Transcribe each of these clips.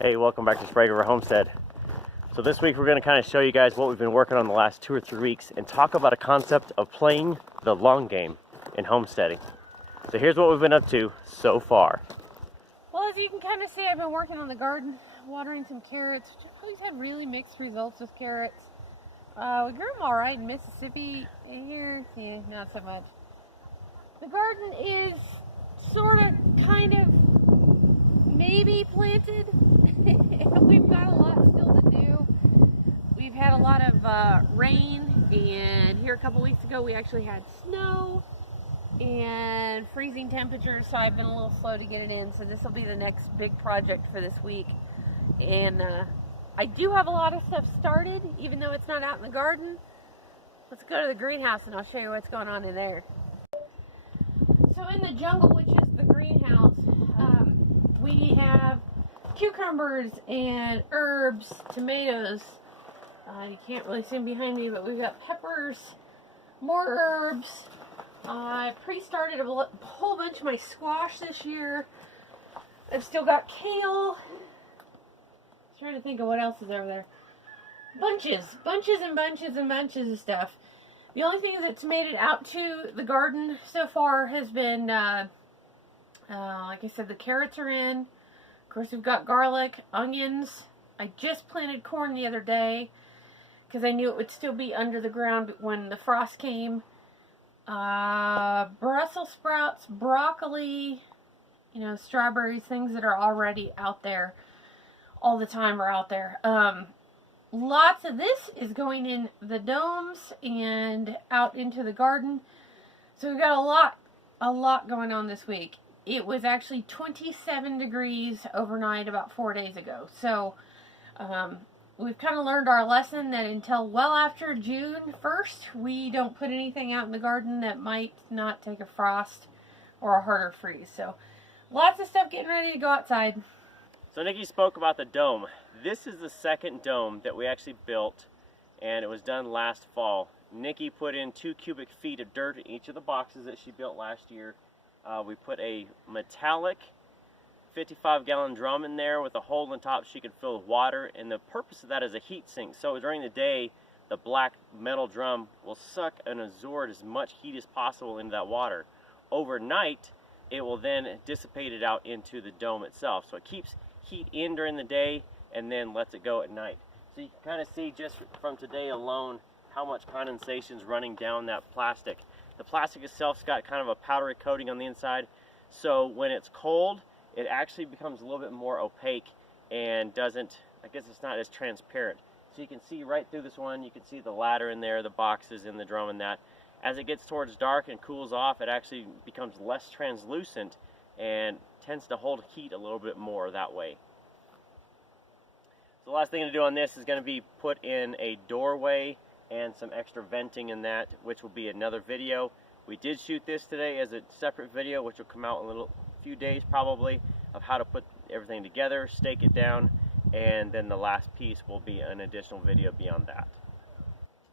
Hey, welcome back to Sprague Homestead. So this week we're going to kind of show you guys what we've been working on the last 2 or 3 weeks and talk about a concept of playing the long game in homesteading. So here's what we've been up to so far. Well, as you can kind of see, I've been working on the garden, watering some carrots. We've had really mixed results with carrots. We grew them all right in Mississippi. Here, yeah, not so much. The garden is sort of, kind of, maybe planted. We've got a lot still to do. We've had a lot of rain, and here a couple weeks ago we actually had snow and freezing temperatures, so I've been a little slow to get it in. So this will be the next big project for this week. And I do have a lot of stuff started, even though it's not out in the garden. Let's go to the greenhouse and I'll show you what's going on in there. So in the jungle, which is the greenhouse, we have cucumbers and herbs, tomatoes. You can't really see them behind me, but we've got peppers, more herbs. I pre-started a whole bunch of my squash this year. I've still got kale. Trying to think of what else is over there. Bunches and bunches of stuff. The only thing that's made it out to the garden so far has been, like I said, the carrots are in. Of course, we've got garlic, onions. I just planted corn the other day because I knew it would still be under the ground when the frost came. Brussels sprouts, broccoli, strawberries, things that are already out there all the time are out there. Lots of this is going in the domes and out into the garden. So we've got a lot going on this week. It was actually 27 degrees overnight about 4 days ago. So we've kind of learned our lesson that until well after June 1st, we don't put anything out in the garden that might not take a frost or a harder freeze. So lots of stuff getting ready to go outside. So Nikki spoke about the dome. This is the second dome that we actually built, and it was done last fall. Nikki put in 2 cubic feet of dirt in each of the boxes that she built last year. We put a metallic 55-gallon drum in there with a hole in the top she could fill with water, and the purpose of that is a heat sink. So during the day, the black metal drum will suck and absorb as much heat as possible into that water. Overnight, it will then dissipate it out into the dome itself. So it keeps heat in during the day and then lets it go at night. So you can kind of see just from today alone how much condensation is running down that plastic. The plastic itself's got kind of a powdery coating on the inside, so when it's cold it actually becomes a little bit more opaque and doesn't, I guess it's not as transparent. So you can see right through this one, you can see the ladder in there, the boxes in the drum and that. As it gets towards dark and cools off, it actually becomes less translucent and tends to hold heat a little bit more that way. So the last thing to do on this is going to be put in a doorway and some extra venting in that, which will be another video. We did shoot this today as a separate video, which will come out in a few days probably, of how to put everything together, stake it down, and then the last piece will be an additional video beyond that.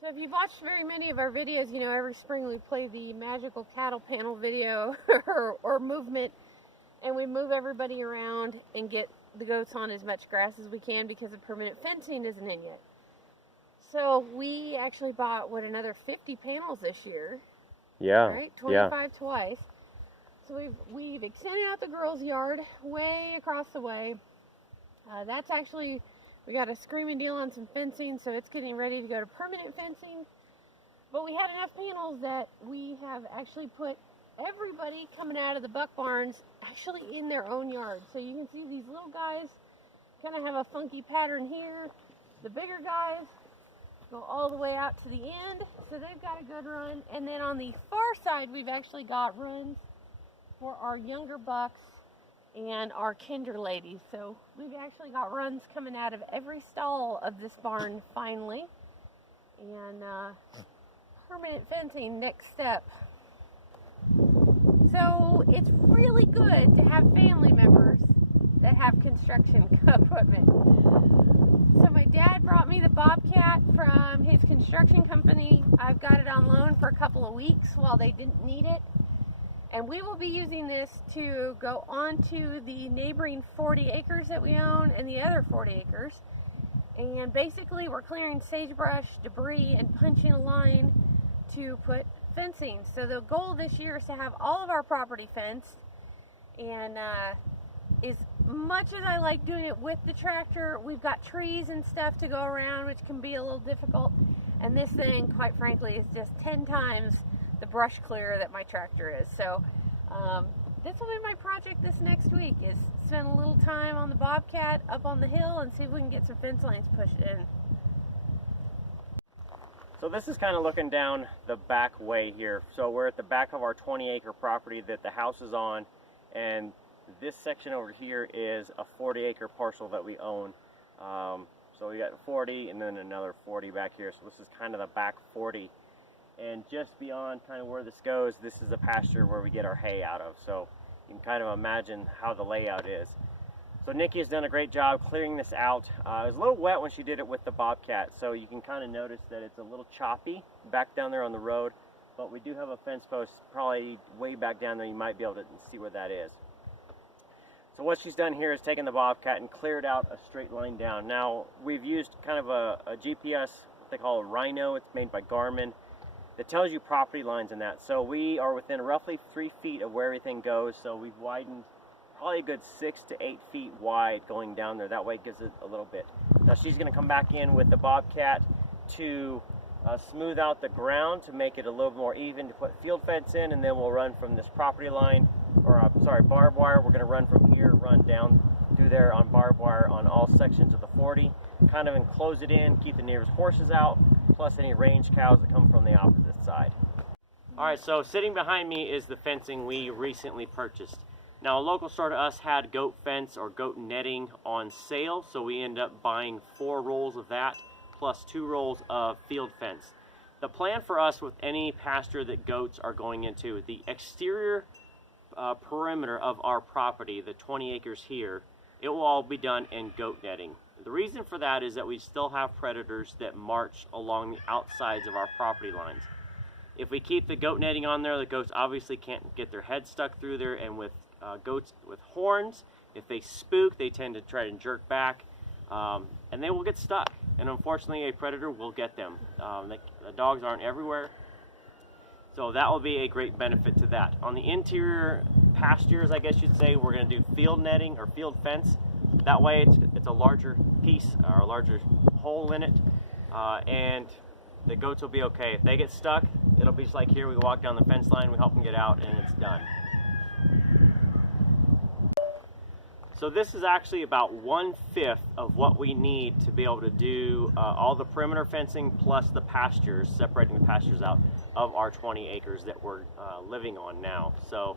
So if you've watched very many of our videos, every spring we play the magical cattle panel video or movement, and we move everybody around and get the goats on as much grass as we can because the permanent fencing isn't in yet. So we actually bought, another 50 panels this year. Yeah. Right? 25 twice. So we've extended out the girls' yard way across the way. That's actually, we got a screaming deal on some fencing, so it's getting ready to go to permanent fencing. But we had enough panels that we have actually put everybody coming out of the buck barns actually in their own yard. So you can see these little guys kind of have a funky pattern here. The bigger guys go all the way out to the end, so they've got a good run. And then on the far side, we've actually got runs for our younger bucks and our kinder ladies. So we've actually got runs coming out of every stall of this barn finally. And permanent fencing next step. So it's really good to have family members that have construction equipment. So my dad brought me the Bobcat from his construction company. I've got it on loan for a couple of weeks while they didn't need it. And we will be using this to go onto the neighboring 40 acres that we own and the other 40 acres. And basically we're clearing sagebrush, debris, and punching a line to put fencing. So the goal this year is to have all of our property fenced. And as much as I like doing it with the tractor, we've got trees and stuff to go around, which can be a little difficult. And this thing, quite frankly, is just 10 times the brush clearer that my tractor is. So this will be my project this next week, is spend a little time on the Bobcat up on the hill and see if we can get some fence lines pushed in. So this is kind of looking down the back way here. So we're at the back of our 20-acre property that the house is on, and this section over here is a 40-acre parcel that we own. So we got 40 and then another 40 back here. So this is kind of the back 40. And just beyond kind of where this goes, this is a pasture where we get our hay out of. So you can kind of imagine how the layout is. So Nikki has done a great job clearing this out. It was a little wet when she did it with the Bobcat, so you can kind of notice that it's a little choppy back down there on the road. But we do have a fence post probably way back down there. You might be able to see where that is. So what she's done here is taken the Bobcat and cleared out a straight line down. Now we've used kind of a GPS, what they call a Rhino. It's made by Garmin, that tells you property lines and that. So we are within roughly 3 feet of where everything goes. So we've widened probably a good 6 to 8 feet wide going down there. That way it gives it a little bit. Now she's going to come back in with the Bobcat to smooth out the ground to make it a little more even, to put field fence in, and then we'll run from this property line, or barbed wire. We're going to run from here, run down through there on barbed wire on all sections of the 40, kind of enclose it in, keep the neighbors' horses out, plus any range cows that come from the opposite side. Alright, so sitting behind me is the fencing we recently purchased. Now a local store to us had goat fence or goat netting on sale, so we ended up buying 4 rolls of that, plus 2 rolls of field fence. The plan for us with any pasture that goats are going into, the exterior perimeter of our property, the 20 acres here, it will all be done in goat netting. The reason for that is that we still have predators that march along the outsides of our property lines. If we keep the goat netting on there, the goats obviously can't get their head stuck through there, and with goats with horns, if they spook, they tend to try and jerk back, and they will get stuck. And unfortunately, a predator will get them. The dogs aren't everywhere, so that will be a great benefit to that. On the interior pastures, I guess you'd say, we're going to do field netting or field fence. That way, it's a larger piece or a larger hole in it, and the goats will be okay. If they get stuck, it'll be just like here. We walk down the fence line, we help them get out, and it's done. So this is actually about 1/5 of what we need to be able to do all the perimeter fencing plus the pastures, separating the pastures out of our 20 acres that we're living on now. So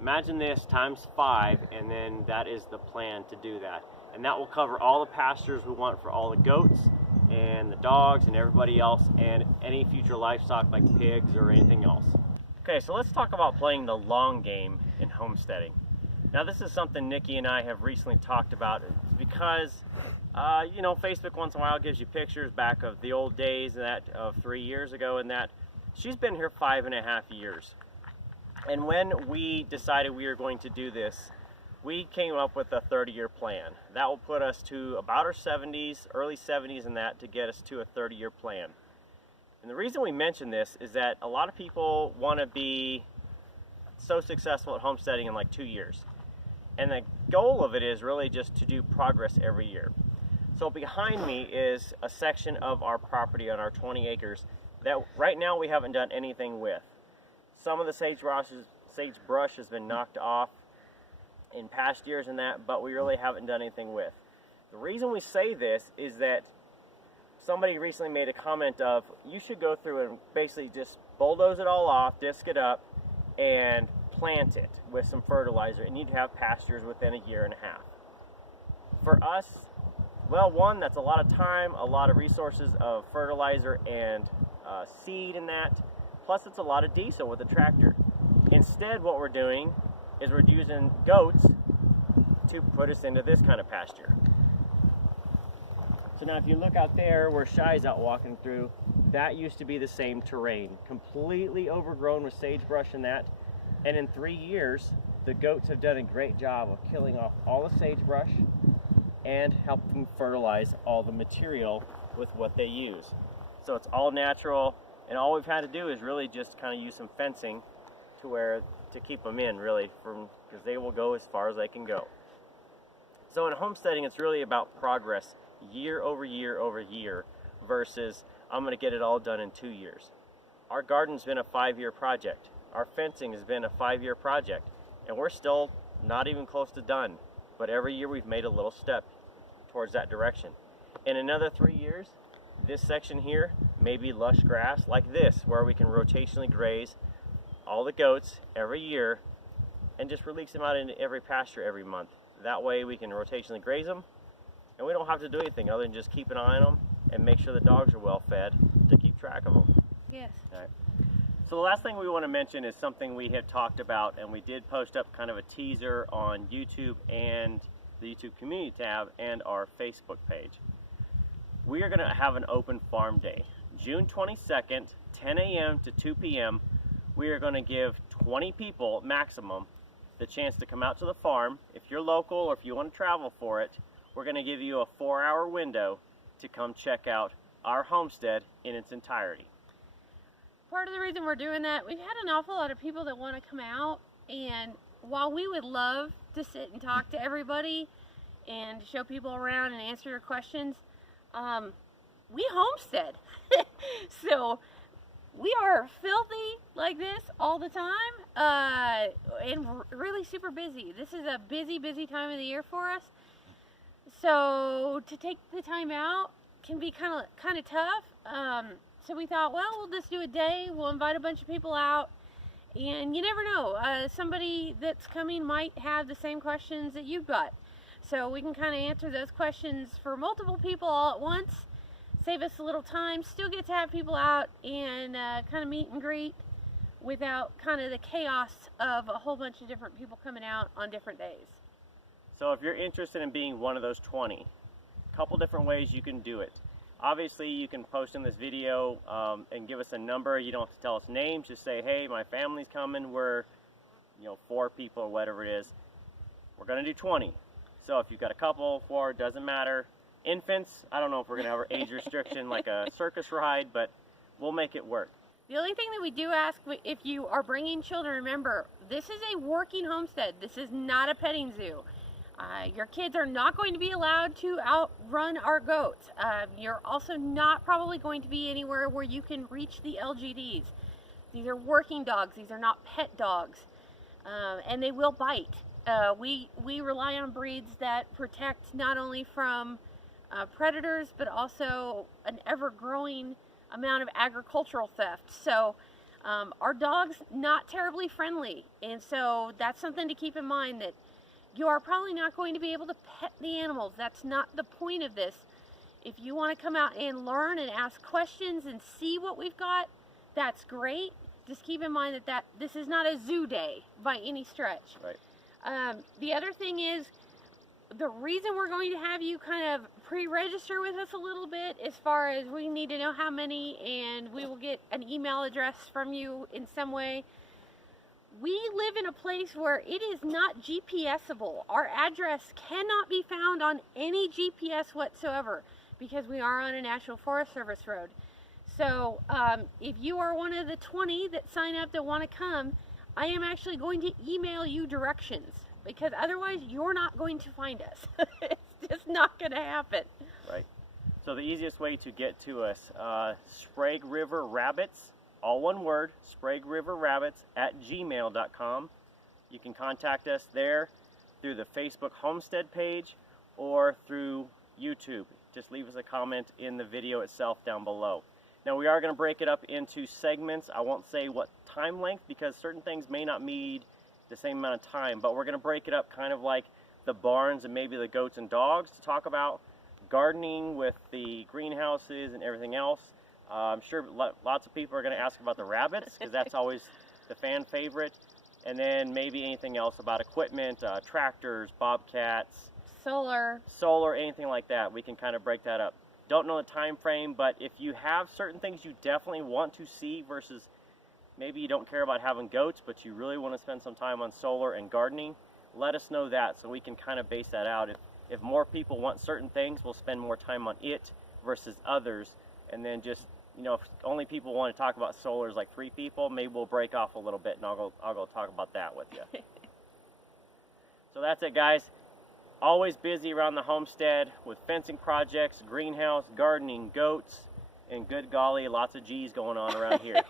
imagine this times 5, and then that is the plan to do that. And that will cover all the pastures we want for all the goats and the dogs and everybody else, and any future livestock like pigs or anything else. Okay, so let's talk about playing the long game in homesteading. Now this is something Nikki and I have recently talked about. It's because, you know, Facebook once in a while gives you pictures back of the old days and that of 3 years ago, and that she's been here 5.5 years. And when we decided we were going to do this, we came up with a 30-year plan. That will put us to about our 70s, early 70s and that, to get us to a 30-year plan. And the reason we mention this is that a lot of people want to be so successful at homesteading in like 2 years. And the goal of it is really just to do progress every year. So behind me is a section of our property on our 20 acres that right now we haven't done anything with. Some of the sagebrush has been knocked off in past years and that, but we really haven't done anything with. The reason we say this is that somebody recently made a comment of, you should go through and basically just bulldoze it all off, disc it up, and plant it with some fertilizer, and you'd have pastures within 1.5 years. For us, well, one, that's a lot of time, a lot of resources of fertilizer and seed and that, plus it's a lot of diesel with the tractor. Instead, what we're doing is we're using goats to put us into this kind of pasture. So now if you look out there where Shy's out walking through, that used to be the same terrain, completely overgrown with sagebrush and that. And in 3 years, the goats have done a great job of killing off all the sagebrush and helping fertilize all the material with what they use. So it's all natural, and all we've had to do is really just kind of use some fencing to keep them in, really, because they will go as far as they can go. So in homesteading, it's really about progress year over year over year versus I'm going to get it all done in 2 years. Our garden's been a 5-year project. Our fencing has been a 5-year project, and we're still not even close to done. But every year we've made a little step towards that direction. In another 3 years, this section here may be lush grass like this, where we can rotationally graze all the goats every year and just release them out into every pasture every month. That way we can rotationally graze them, and we don't have to do anything other than just keep an eye on them and make sure the dogs are well fed to keep track of them. Yes. All right. So the last thing we want to mention is something we had talked about, and we did post up kind of a teaser on YouTube and the YouTube community tab and our Facebook page. We are going to have an open farm day. June 22nd, 10 a.m. to 2 p.m. We are going to give 20 people maximum the chance to come out to the farm. If you're local or if you want to travel for it, we're going to give you a 4-hour window to come check out our homestead in its entirety. Part of the reason we're doing that, we've had an awful lot of people that want to come out, and while we would love to sit and talk to everybody and show people around and answer your questions, we homestead. So we are filthy like this all the time, and really super busy. This is a busy time of the year for us. So to take the time out can be kind of tough. So we thought, well, we'll just do a day. We'll invite a bunch of people out, and you never know. Somebody that's coming might have the same questions that you've got. So we can kind of answer those questions for multiple people all at once. Save us a little time, still get to have people out and kind of meet and greet without kind of the chaos of a whole bunch of different people coming out on different days. So if you're interested in being one of those 20, a couple different ways you can do it. Obviously you can post in this video and give us a number. You don't have to tell us names, just say, hey, my family's coming, we're 4 people or whatever it is. We're going to do 20. So if you've got a couple, 4, doesn't matter. Infants, I don't know if we're going to have our age restriction like a circus ride, but we'll make it work. The only thing that we do ask, if you are bringing children, remember, this is a working homestead. This is not a petting zoo. Your kids are not going to be allowed to outrun our goats. You're also not probably going to be anywhere where you can reach the LGDs. These are working dogs. These are not pet dogs. And they will bite. We rely on breeds that protect not only from predators, but also an ever-growing amount of agricultural theft. So our dogs not terribly friendly, and so that's something to keep in mind, that you are probably not going to be able to pet the animals. That's not the point of this. If you want to come out and learn and ask questions and see what we've got, that's great. Just keep in mind that this is not a zoo day by any stretch. Right. The other thing is, the reason we're going to have you kind of pre-register with us a little bit, as far as we need to know how many, and we will get an email address from you in some way. We live in a place where it is not GPSable. Our address cannot be found on any GPS whatsoever because we are on a National Forest Service road. So if you are one of the 20 that sign up that want to come, I am actually going to email you directions, because otherwise you're not going to find us. It's just not going to happen. Right. So the easiest way to get to us, Sprague River Rabbits, all one word, Sprague River Rabbits @gmail.com. You can contact us there through the Facebook Homestead page or through YouTube. Just leave us a comment in the video itself down below. Now we are going to break it up into segments. I won't say what time length because certain things may not need the same amount of time, but we're going to break it up kind of like the barns and maybe the goats and dogs to talk about gardening with the greenhouses and everything else. I'm sure lots of people are going to ask about the rabbits because that's always the fan favorite, and then maybe anything else about equipment, tractors, bobcats, solar, anything like that. We can kind of break that up. Don't know the time frame, but if you have certain things you definitely want to see versus maybe you don't care about having goats, but you really want to spend some time on solar and gardening, let us know that so we can kind of base that out. If more people want certain things, we'll spend more time on it versus others. And then just, you know, if only people want to talk about solar is like 3 people, maybe we'll break off a little bit and I'll go talk about that with you. So that's it, guys. Always busy around the homestead with fencing projects, greenhouse, gardening, goats, and good golly, lots of G's going on around here.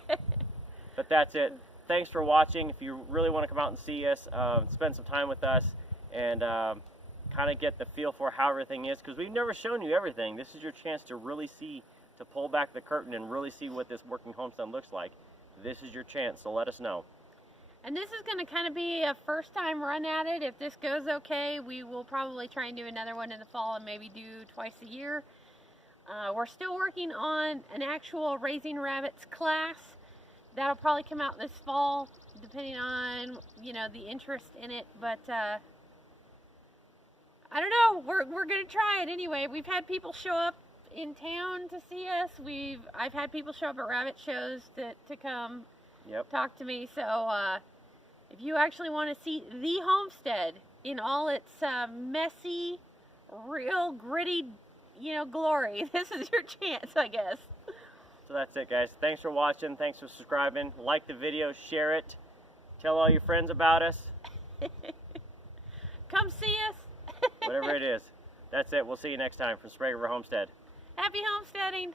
But that's it. Thanks for watching. If you really want to come out and see us, spend some time with us, and kind of get the feel for how everything is, because we've never shown you everything. This is your chance to really see, to pull back the curtain and really see what this working homestead looks like. This is your chance, so let us know. And this is going to kind of be a first time run at it. If this goes okay, we will probably try and do another one in the fall and maybe do twice a year. We're still working on an actual raising rabbits class. That'll probably come out this fall, depending on, you know, the interest in it. But I don't know. We're gonna try it anyway. We've had people show up in town to see us. I've had people show up at rabbit shows to come talk to me. So if you actually want to see the homestead in all its messy, real gritty, you know, glory, this is your chance, I guess. So that's it, guys. Thanks for watching. Thanks for subscribing. Like the video, share it, tell all your friends about us. Come see us. Whatever it is. That's it. We'll see you next time from Sprague Homestead. Happy homesteading.